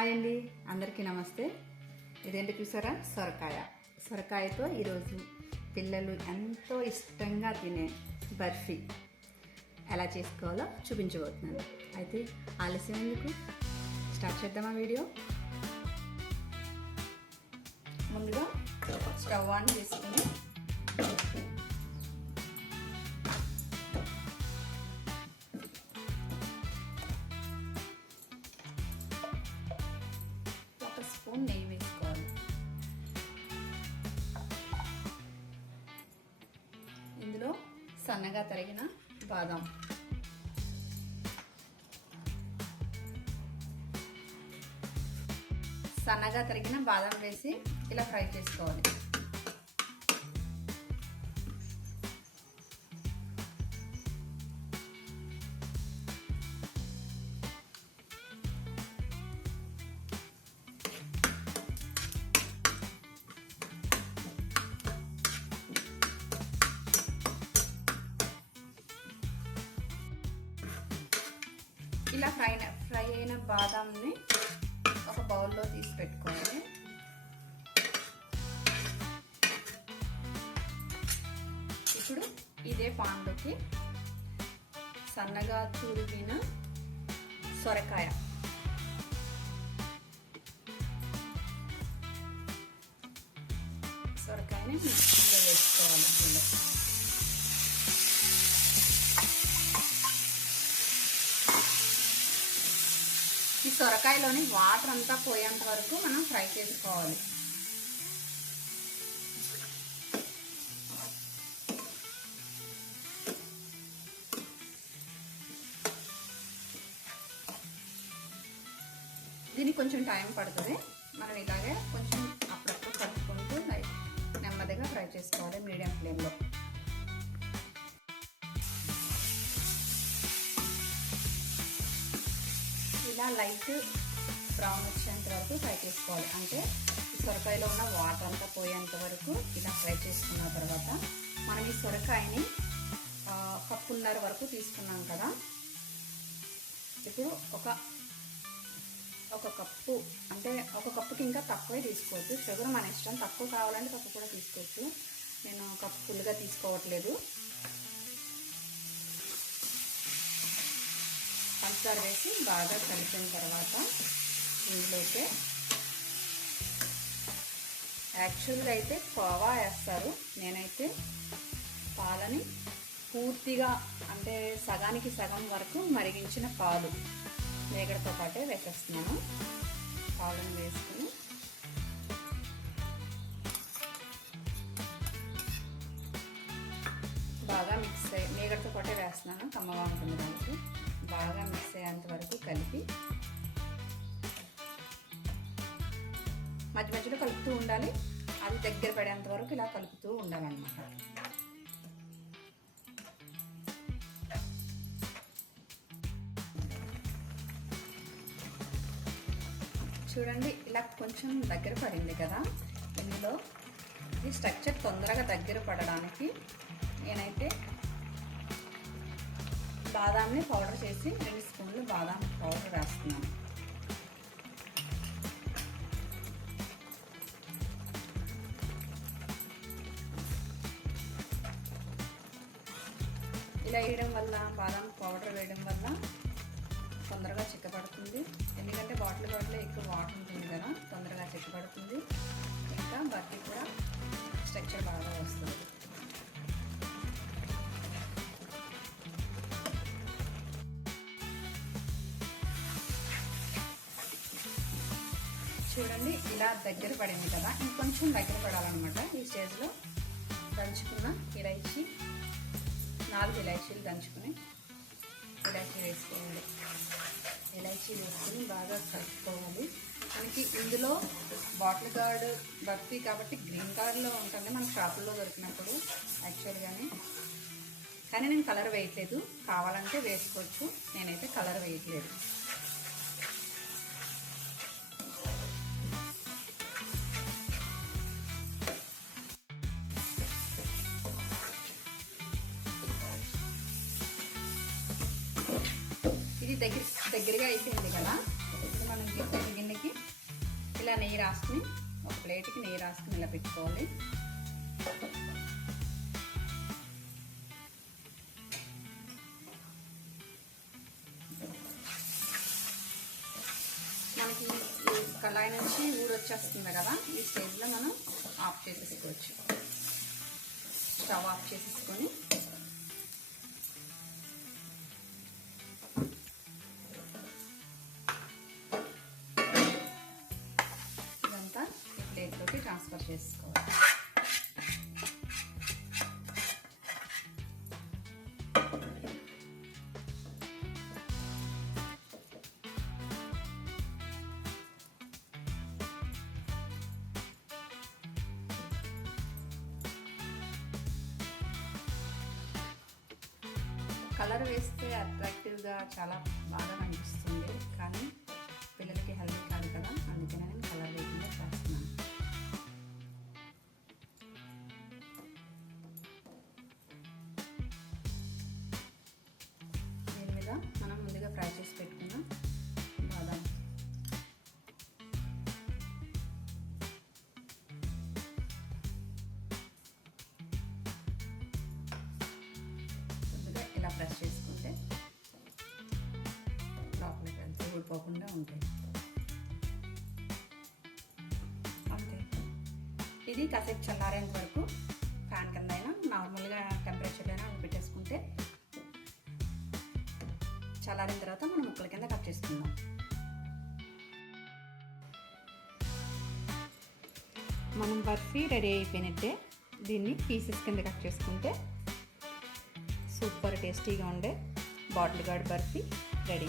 Hi అండి, అందరికీ నమస్తే. ఇదేంటి చూసారా, సొరకాయతో ఈరోజు పిల్లలు ఎంతో ఇష్టంగా తినే బర్ఫీ ఎలా చేసుకోవాలో చూపించబోతున్నాను. అయితే ఆలస్యం ఎందుకు, స్టార్ట్ చేద్దామా వీడియో. ముందుగా స్టవ్ ఆన్ చేసుకుని స్పూన్ నెయ్యి వేసుకోవాలి. ఇందులో సన్నగా తరిగిన బాదం, వేసి ఇలా ఫ్రై చేసుకోవాలి. ఇలా ఫ్రై అయిన బాదాంని ఒక బౌల్లో తీసి పెట్టుకోవాలి. ఇప్పుడు ఇదే పాన్లోకి సన్నగా తురిగిన సొరకాయని మిక్సీలో వేసుకోవాలి. ఈ సొరకాయలోని వాటర్ అంతా పోయేంత వరకు మనం ఫ్రై చేసుకోవాలి. దీనికి కొంచెం టైం పడుతుంది. మనం ఇలాగే కొంచెం అప్పుడప్పుడు కలుపుకుంటూ నెమ్మదిగా ఫ్రై చేసుకోవాలి మీడియం ఫ్లేమ్లో. ఇలా లైట్ బ్రౌన్ వచ్చేంత వరకు ఫ్రై చేసుకోవాలి. అంటే సొరకాయలో ఉన్న వాటర్ అంతా పోయేంత వరకు ఇలా ఫ్రై చేసుకున్న తర్వాత మనం ఈ సొరకాయని కప్పున్నర వరకు తీసుకున్నాం కదా. ఇప్పుడు ఒక కప్పు, అంటే ఒక కప్పుకి ఇంకా తక్కువే తీసుకోవచ్చు. షుగర్ మన ఇష్టం, తక్కువ కావాలంటే కప్పు కూడా తీసుకోవచ్చు. నేను కప్పు ఫుల్గా తీసుకోవట్లేదు. పంచదార వేసి బాగా కలిపిన తర్వాత ఇందులోకి యాక్చువల్గా అయితే కోవా వేస్తారు. నేనైతే పాలని పూర్తిగా, అంటే సగానికి సగం వరకు మరిగించిన పాలు వేగడతో పాటే వేసేస్తున్నాను. పాలను వేసుకుని బాగా మేగడతో పాటే వేస్తున్నాను, కమ్మగా ఉంటుంది దానికి. బాగా మిక్స్ అయ్యేంత వరకు కలిపి మధ్య మధ్యలో కలుపుతూ ఉండాలి. అది దగ్గర పడేంత వరకు ఇలా కలుపుతూ ఉండాలన్నమాట. చూడండి, ఇలా కొంచెం దగ్గర పడింది కదా. ఇందులో ఈ స్ట్రక్చర్ తొందరగా దగ్గర పడడానికి నేనైతే బాదాంని పౌడర్ చేసి 2 స్పూన్లు బాదాం పౌడర్ వేస్తున్నాను. ఇలా వేయడం వల్ల, బాదాం పౌడర్ వేయడం వల్ల తొందరగా చిక్కబడుతుంది. ఎందుకంటే బాటిల్ ఎక్కువ వాటర్ ఉంటుంది కదా, తొందరగా చిక్కబడుతుంది. ఇంకా బర్ఫీ కూడా స్ట్రక్చర్ బాగా వస్తుంది. చూడండి, ఇలా దగ్గర పడింది కదా. ఇంకొంచెం దగ్గర పడాలన్నమాట. ఈ స్టేజ్లో దంచుకున్న 4 ఇలాచీలు దంచుకుని వేసుకోవాలి. ఇలాచీ వేసుకుని బాగా కలుపుకోవాలి. మనకి ఇందులో బాటిల్ గార్డ్ బర్ఫీ కాబట్టి గ్రీన్ కలర్లో ఉంటుంది మన షాపుల్లో దొరికినప్పుడు యాక్చువల్గానే. కానీ నేను కలర్ వేయట్లేదు, కావాలంటే వేసుకోవచ్చు. నేనైతే కలర్ వేయట్లేదు. ఇది దగ్గరగా అయిపోయింది కదా. మనం గిన్నెకి ఇలా నెయ్యి రాసుకుని ఒక ప్లేట్కి నెయ్యి రాసుకుని ఇలా పెట్టుకోవాలి. మనకి కళాయి నుంచి ఊరొచ్చేస్తుంది కదా, ఈ స్టేజ్లో మనం ఆఫ్ చేసేసుకోవచ్చు. స్టవ్ ఆఫ్ చేసేసుకొని ఇదంతా ఈ ప్లేట్లోకి ట్రాన్స్ఫర్ చేసుకోవాలి. కలర్ వేస్తే అట్రాక్టివ్గా చాలా బాగా కనిపిస్తుంది, కానీ పిల్లలకి హెల్తీ కాదు కదా, అందుకనే నేను కలర్ వేయకుండా చేస్తున్నాను. దీని మీద మనం ముందుగా ఫ్రై చేసి పెట్టుకున్నాం బాదాం, ఇలా ప్రెస్ చేసుకుంటే లోపలికి వెళ్తే ఊడిపోకుండా ఉంటాయి. అంతే. ఇది కాసేపు చల్లారేంత వరకు ఫ్యాన్ కింద అయినా నార్మల్గా టెంపరేచర్లో అయినా పెట్టేసుకుంటే చల్లారిన తర్వాత మనం ముక్కల కింద కట్ చేసుకుందాం. మనం బర్ఫీ రెడీ అయిపోయినట్టే. దీన్ని పీసెస్ కింద కట్ చేసుకుంటే సూపర్ టేస్టీగా ఉండే బాటిల్ గార్డ్ బర్ఫీ రెడీ.